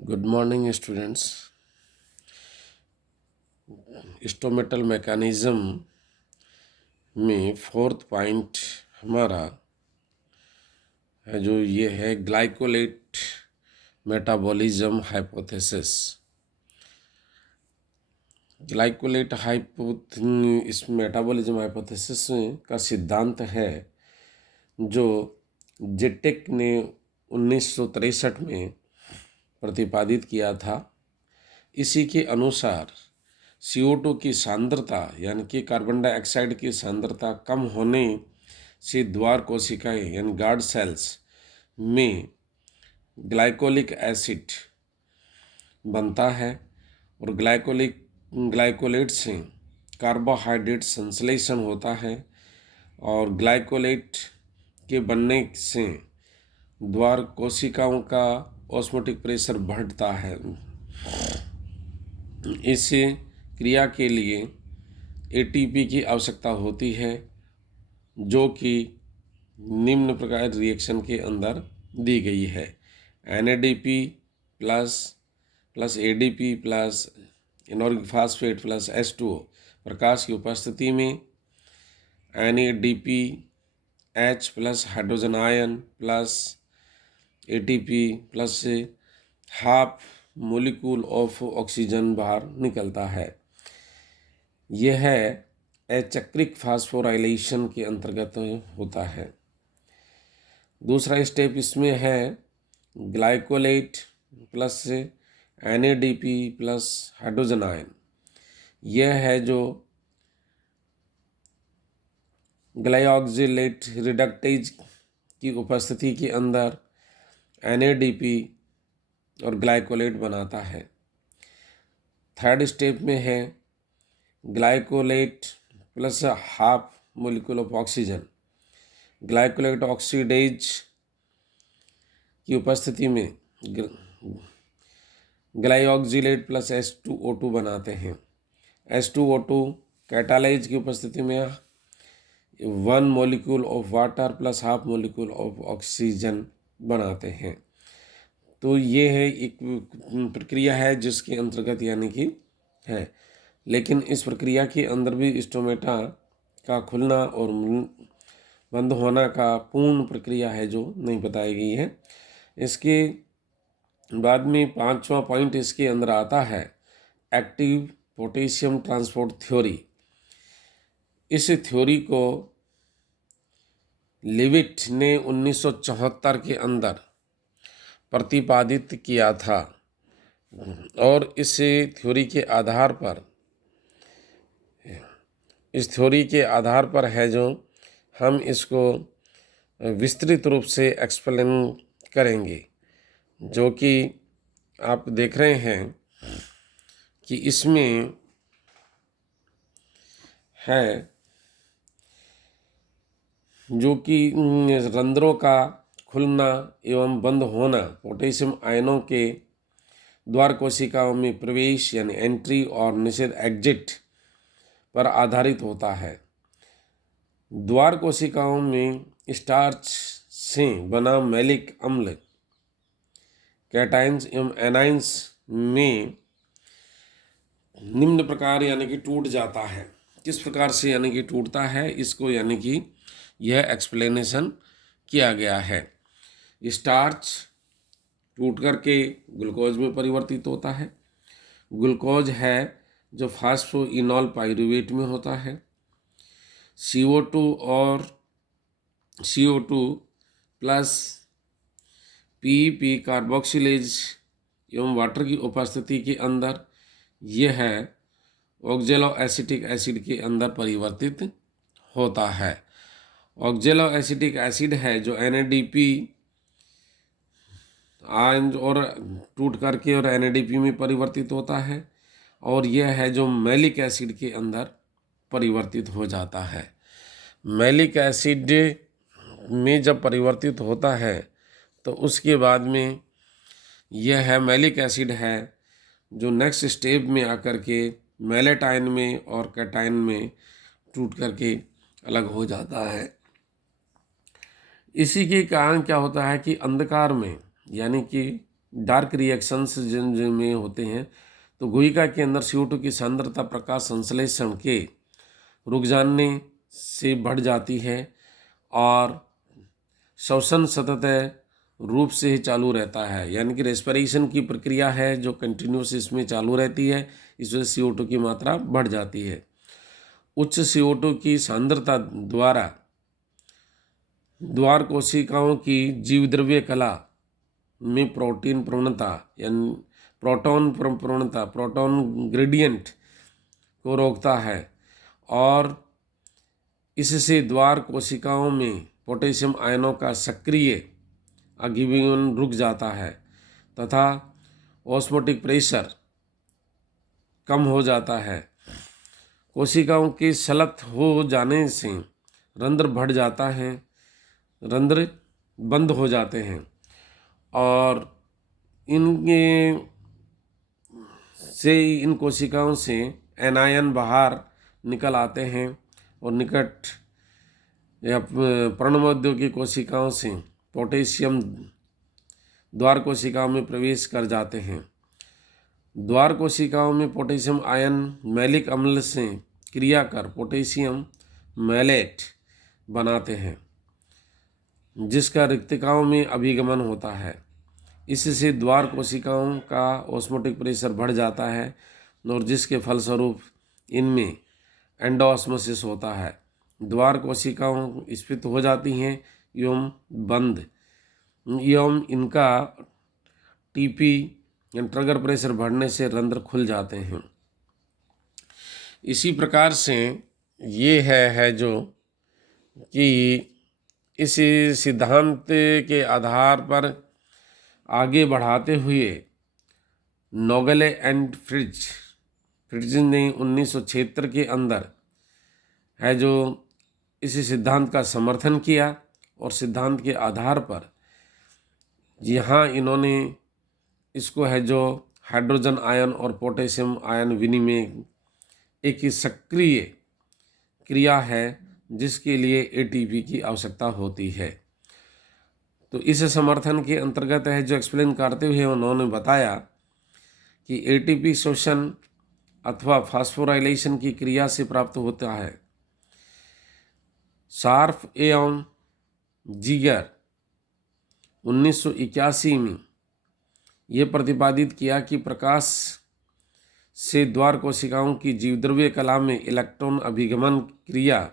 Good morning students. Stomatal mechanism में fourth point हमारा है जो ये है ग्लाइकोलेट मेटाबॉलिज्म हाइपोथेसिस। ग्लाइकोलेट इस मेटाबॉलिज्म हाइपोथेसिस का सिद्धांत है जो जेटेक ने 1963 में प्रतिपादित किया था। इसी के अनुसार CO2 की सांद्रता यानी कि कार्बन डाइऑक्साइड की सांद्रता कम होने से द्वार कोशिकाएं यानी गार्ड सेल्स में ग्लाइकोलिक एसिड बनता है और ग्लाइकोलेट से कार्बोहाइड्रेट संश्लेषण होता है और ग्लाइकोलेट के बनने से द्वार कोशिकाओं का ऑस्मोटिक प्रेशर बढ़ता है। इस क्रिया के लिए ATP की आवश्यकता होती है जो कि निम्न प्रकार रिएक्शन के अंदर दी गई है। NADP plus ADP plus inorganic phosphate plus H2O प्रकाश की उपस्थिति में NADPH plus hydrogen ion plus ATP plus half molecule of oxygen बाहर निकलता है। यह अचक्रिक फास्फोराइलेशन के अंतर्गत होता है। दूसरा स्टेप इसमें है glycolate plus NADP plus hydrogen ion. यह है जो ग्लाइऑक्सिलेट रिडक्टेज की उपस्थिति के अंदर NADP और ग्लाइकोलेट बनाता है। थर्ड स्टेप में है glycolate plus half molecule of oxygen. Glycolate oxidase की उपस्थिति में ग्लाइऑक्सिलेट प्लस H2O2 बनाते हैं। H2O2 कैटालाइज की उपस्थिति में 1 molecule of water plus half molecule of oxygen बनाते हैं। तो ये है एक प्रक्रिया है जिसके अंतर्गत यानी कि है, लेकिन इस प्रक्रिया के अंदर भी स्टोमेटा का खुलना और बंद होना का पूर्ण प्रक्रिया है जो नहीं बताई गई है। इसके बाद में 5वां पॉइंट इसके अंदर आता है एक्टिव पोटेशियम ट्रांसपोर्ट थ्योरी। इस थ्योरी को लिविट ने 1974 के अंदर प्रतिपादित किया था और इस थ्योरी के आधार पर है जो हम इसको विस्तृत रूप से एक्सप्लेन करेंगे, जो कि आप देख रहे हैं कि इसमें है जो कि रंध्रों का खुलना एवं बंद होना पोटेशियम आयनों के द्वार कोशिकाओं में प्रवेश यानी एंट्री और निषेध एग्जिट पर आधारित होता है। द्वार कोशिकाओं में स्टार्च से बना मैलिक अम्ल कैटाइंस एवं एनाइंस में निम्न प्रकार यानी कि टूट जाता है। किस प्रकार से यानी कि टूटता है, इसको यानी कि यह एक्सप्लेनेशन किया गया है। स्टार्च टूट करके ग्लूकोज में परिवर्तित होता है। ग्लूकोज है जो फास्फोइनॉल पाइरूवेट में होता है। CO2 प्लस PEP कार्बोक्सिलेज एवं वाटर की उपस्थिति के अंदर यह है ऑक्जेलो एसिटिक एसिड के अंदर परिवर्तित होता है। ऑक्जेलो एसिटिक एसिड है जो NADP आयन और टूट करके और NADP में परिवर्तित होता है और यह है जो मैलिक एसिड के अंदर परिवर्तित हो जाता है। मैलिक एसिड में जब परिवर्तित होता है तो उसके बाद में यह है मैलिक एसिड है जो नेक्स्ट स्टेप में आकर के मैलेटाइन में और कैटाइन में टूट करके अलग हो जाता है। इसी के कारण क्या होता है कि अंधकार में यानी कि डार्क रिएक्शंस जिन जिन में होते हैं, तो गुहिका के अंदर CO2 की सांद्रता प्रकाश संश्लेषण के रुक जाने से बढ़ जाती है और श्वसन सतत रूप से ही चालू रहता है, यानी कि रेस्पिरेशन की प्रक्रिया है जो कंटिन्यूस इसमें चालू रहती है। इस वजह से CO2 की मात्रा बढ़ जाती है। उच्च CO2 की सांद्रता द्वार कोशिकाओं की जीवद्रव्य कला में प्रोटीन प्रवणता यानी प्रोटॉन ग्रेडियंट को रोकता है और इससे द्वार कोशिकाओं में पोटेशियम आयनों का सक्रिय अभिगमन रुक जाता है तथा ऑस्मोटिक प्रेशर कम हो जाता है। कोशिकाओं के शलत हो जाने से रंध्र बढ़ जाता है, रंध्र बंद हो जाते हैं और इन कोशिकाओं से एनायन बाहर निकल आते हैं और निकट या पर्णमोद्योग की कोशिकाओं से पोटेशियम द्वार कोशिकाओं में प्रवेश कर जाते हैं। द्वार कोशिकाओं में पोटेशियम आयन मैलिक अम्ल से क्रिया कर पोटेशियम मैलेट बनाते हैं जिसका रिक्तिकाओं में अभिगमन होता है। इससे द्वार कोशिकाओं का ऑस्मोटिक प्रेशर बढ़ जाता है और जिसके फलस्वरूप इनमें एंडोऑस्मोसिस होता है। द्वार कोशिकाओं स्फीत हो जाती हैं एवं इनका टीपी या ट्रिगर प्रेशर बढ़ने से रंध्र खुल जाते हैं। इसी प्रकार से ये है जो कि इस सिद्धांत के आधार पर आगे बढ़ाते हुए नोगले एंड फ्रिट्ज ने 1976 के अंदर है जो इसी सिद्धांत का समर्थन किया और सिद्धांत के आधार पर यहाँ इन्होंने इसको है जो हाइड्रोजन आयन और पोटेशियम आयन विनिमय एक सक्रिय क्रिया है जिसके लिए ATP की आवश्यकता होती है। तो इस समर्थन के अंतर्गत है जो एक्सप्लेन करते हुए उन्होंने बताया कि ATP शोषण अथवा फास्फोराइलेशन की क्रिया से प्राप्त होता है। शार्प एवं जीगर 1981 में ये प्रतिपादित किया कि प्रकाश से द्वार कोशिकाओं की जीवद्रव्य कला में इलेक्ट्रॉन अभिगमन क्रिया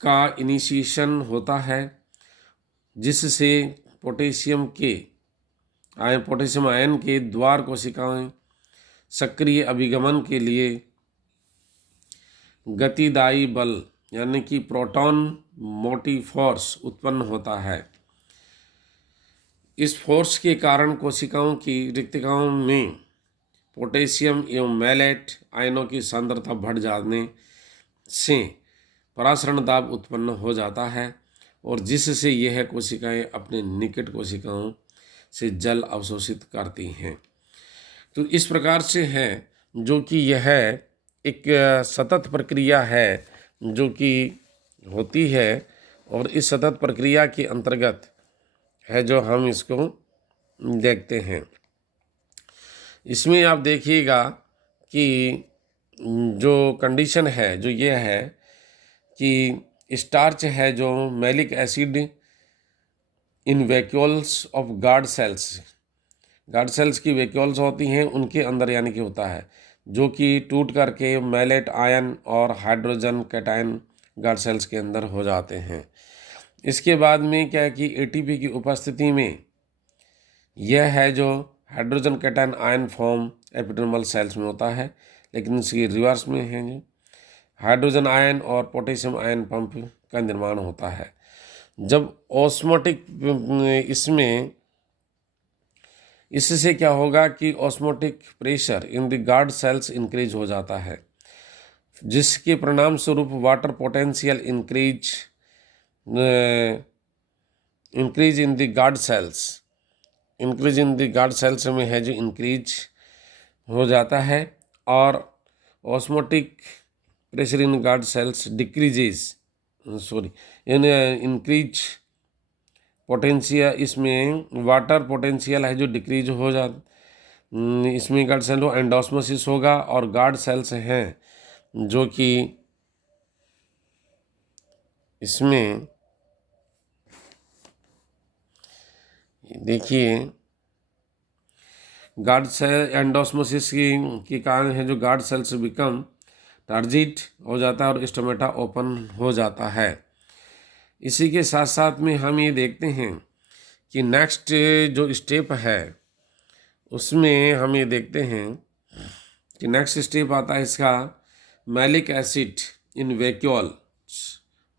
का इनिशिएशन होता है जिससे पोटेशियम आयन के द्वार कोशिकाएं सक्रिय अभिगमन के लिए गतिदायी बल यानी कि प्रोटॉन मोटिव फोर्स उत्पन्न होता है। इस फोर्स के कारण कोशिकाओं की रिक्तिकाओं में पोटेशियम एवं मैलेट आयनों की सांद्रता बढ़ जाने से परासरण दाब उत्पन्न हो जाता है और जिससे यह कोशिकाएं अपने निकट कोशिकाओं से जल अवशोषित करती हैं। तो इस प्रकार से है जो कि यह एक सतत प्रक्रिया है जो कि होती है और इस सतत प्रक्रिया के अंतर्गत है जो हम इसको देखते हैं। इसमें आप देखिएगा कि जो कंडीशन है जो ये है कि स्टार्च है जो malic acid in vacuoles of guard cells की वैक्यूल्स होती हैं उनके अंदर यानी कि होता है जो कि टूट करके मैलेट आयन और हाइड्रोजन कैटायन गार्ड सेल्स के अंदर हो जाते हैं। इसके बाद में क्या है कि ATP की उपस्थिति में यह है जो hydrogen cation ion form epidermal cells में होता है, लेकिन इसकी रिवर्स में है जो हाइड्रोजन आयन और पोटेशियम आयन पंप का निर्माण होता है। जब ऑस्मोटिक इससे क्या होगा कि osmotic pressure in the guard cells increase हो जाता है जिसके परिणाम स्वरूप water potential increase in the guard cells में है जो इंक्रीज हो जाता है और osmotic pressure in guard cells increase potential, इसमें वाटर पोटेंशियल है जो डिक्रीज हो इसमें गार्ड सेल एंडोस्मोसिस होगा, और गार्ड सेल्स हैं जो कि इसमें देखिए गार्ड सेल एंडोस्मोसिस की कारण है जो गार्ड सेल्स बिकम टार्जिट हो जाता है और स्टोमेटा ओपन हो जाता है। इसी के साथ साथ में हम ये देखते हैं कि नेक्स्ट जो स्टेप है उसमें हम ये देखते हैं कि नेक्स्ट स्टेप आता है इसका malic acid in vacuoles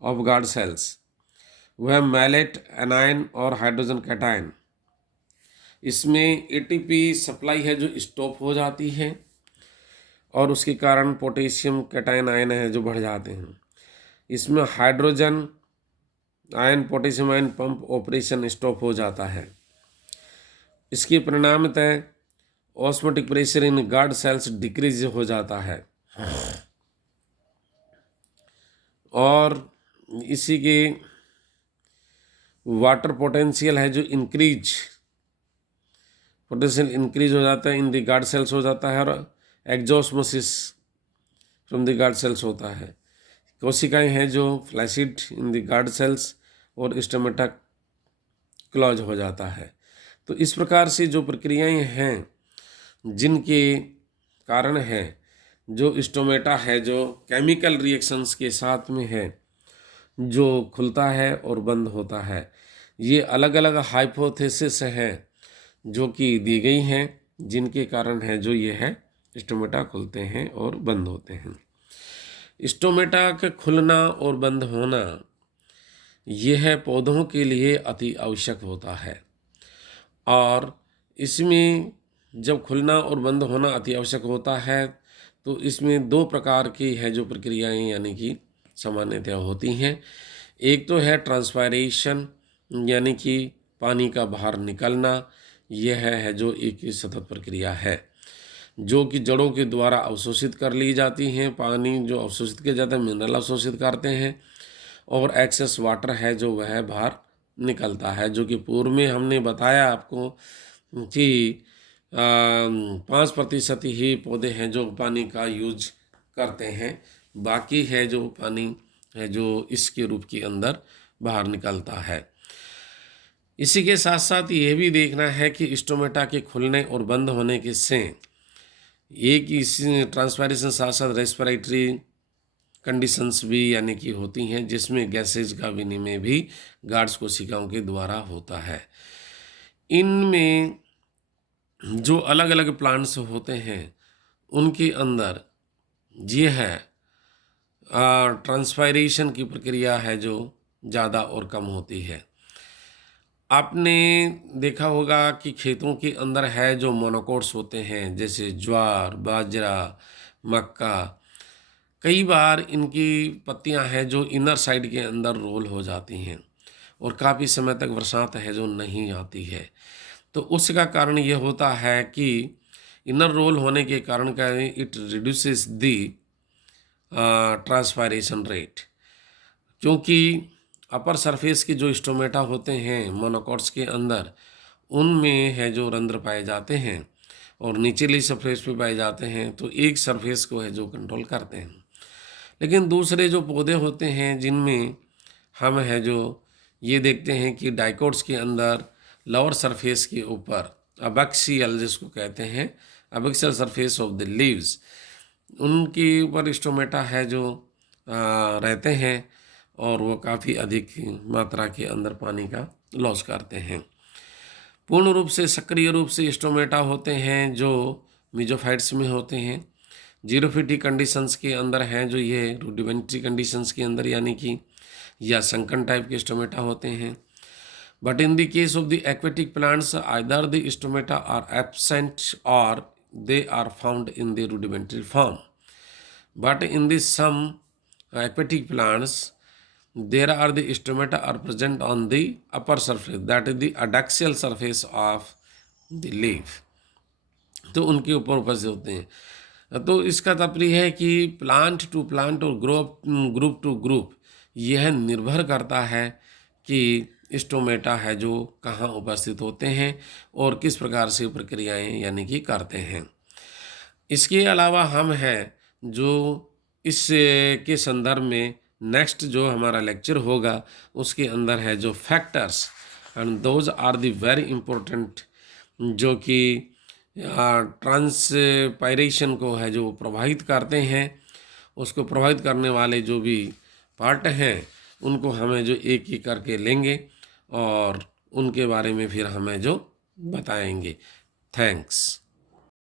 of guard cells. वह मैलेट एनायन और हाइड्रोजन कैटायन, इसमें एटीपी सप्लाई है जो स्टॉप हो जाती है और उसके कारण पोटेशियम कैटायन आयन है जो बढ़ जाते हैं। इसमें hydrogen ion potassium ion pump operation stop हो जाता है। इसके परिणामतः osmotic pressure in guard cells decrease हो जाता है और इसी के वाटर पोटेंशियल है जो पोटेंशियल इंक्रीज हो जाता है इन द गार्ड सेल्स हो जाता है, और exosmosis from the guard cells होता है। कोशिकाएं हैं जो flaccid in the guard cells और स्टोमेटा क्लोज हो जाता है। तो इस प्रकार से जो प्रक्रियाएं हैं जिनके कारण है जो स्टोमेटा है जो केमिकल रिएक्शंस के साथ में है जो खुलता है और बंद होता है, ये अलग अलग हाइपोथेसिस हैं जो कि दी गई हैं जिनके कारण है जो ये है स्टोमेटा खुलते हैं और बंद होते हैं। स्टोमेटा के खुलना और बंद होना यह पौधों के लिए अति आवश्यक होता है और इसमें जब खुलना और बंद होना अति आवश्यक होता है तो इसमें दो प्रकार की है जो प्रक्रियाएं यानी कि सामान्यतः होती हैं। एक तो है ट्रांसपायरेशन यानी कि पानी का बाहर निकलना, यह है जो एक सतत प्रक्रिया है जो कि जड़ों के द्वारा अवशोषित कर ली जाती हैं। पानी जो अवशोषित किया जाता है मिनरल अवशोषित करते हैं और एक्सेस वाटर है जो वह बाहर निकलता है, जो कि पूर्व में हमने बताया आपको कि 5% ही पौधे हैं जो पानी का यूज करते हैं, बाकी है जो पानी है जो इसके रूप के अंदर बाहर निकलता है। इसी के साथ साथ ये भी देखना है कि स्टोमेटा के खुलने और बंद होने के से एक इस ट्रांसपायरेशन साथ साथ रेस्पिरेटरी कंडीशंस भी यानी कि होती हैं जिसमें गैसेज का विनिमय भी गार्ड्स कोशिकाओं के द्वारा होता है। इनमें जो अलग अलग प्लांट्स होते हैं उनके अंदर ये है ट्रांसपायरेशन की प्रक्रिया है जो ज़्यादा और कम होती है। आपने देखा होगा कि खेतों के अंदर है जो मोनोकोट्स होते हैं जैसे ज्वार, बाजरा, मक्का, कई बार इनकी पत्तियां हैं जो इनर साइड के अंदर रोल हो जाती हैं और काफ़ी समय तक बरसात है जो नहीं आती है। तो उसका कारण ये होता है कि इनर रोल होने के कारण क्या है, it reduces the transpiration rate, क्योंकि अपर सरफेस के जो स्टोमेटा होते हैं मोनोकॉट्स के अंदर उनमें है जो रंध्र पाए जाते हैं और निचली सरफेस पे पाए जाते हैं, तो एक सरफेस को है जो कंट्रोल करते हैं। लेकिन दूसरे जो पौधे होते हैं जिनमें हम है जो ये देखते हैं कि डाइकोट्स के अंदर लोअर सरफेस के ऊपर अबैक्सियल जिसको कहते हैं abaxial surface of the leaves, उनके ऊपर स्टोमेटा है जो रहते हैं और वो काफ़ी अधिक मात्रा के अंदर पानी का लॉस करते हैं। पूर्ण रूप से सक्रिय रूप से स्टोमेटा होते हैं जो मीजोफाइट्स में होते हैं। जीरोफिटी कंडीशंस के अंदर हैं जो ये रूडिमेंट्री कंडीशंस के अंदर यानी कि या संकन टाइप के स्टोमेटा होते हैं। But in the case of the aquatic plants either the stomata are absent और they are found in the rudimentary form. But in the some aquatic plants there are the stomata are present on the upper surface, that is the adaxial surface of the leaf, तो उनके ऊपर उपस्थित होते हैं। तो इसका तात्पर्य है कि प्लांट टू प्लांट और ग्रुप टू ग्रुप यह निर्भर करता है कि स्टोमेटा है जो कहाँ उपस्थित होते हैं और किस प्रकार से प्रक्रियाएं यानी कि करते हैं। इसके अलावा हम हैं जो इस के संदर्भ में नेक्स्ट जो हमारा लेक्चर होगा उसके अंदर है जो factors, and those are the very important, जो कि ट्रांसपायरेशन को है जो प्रभावित करते हैं। उसको प्रभावित करने वाले जो भी पार्ट हैं उनको हमें जो एक एक करके लेंगे और उनके बारे में फिर हमें जो बताएंगे। थैंक्स।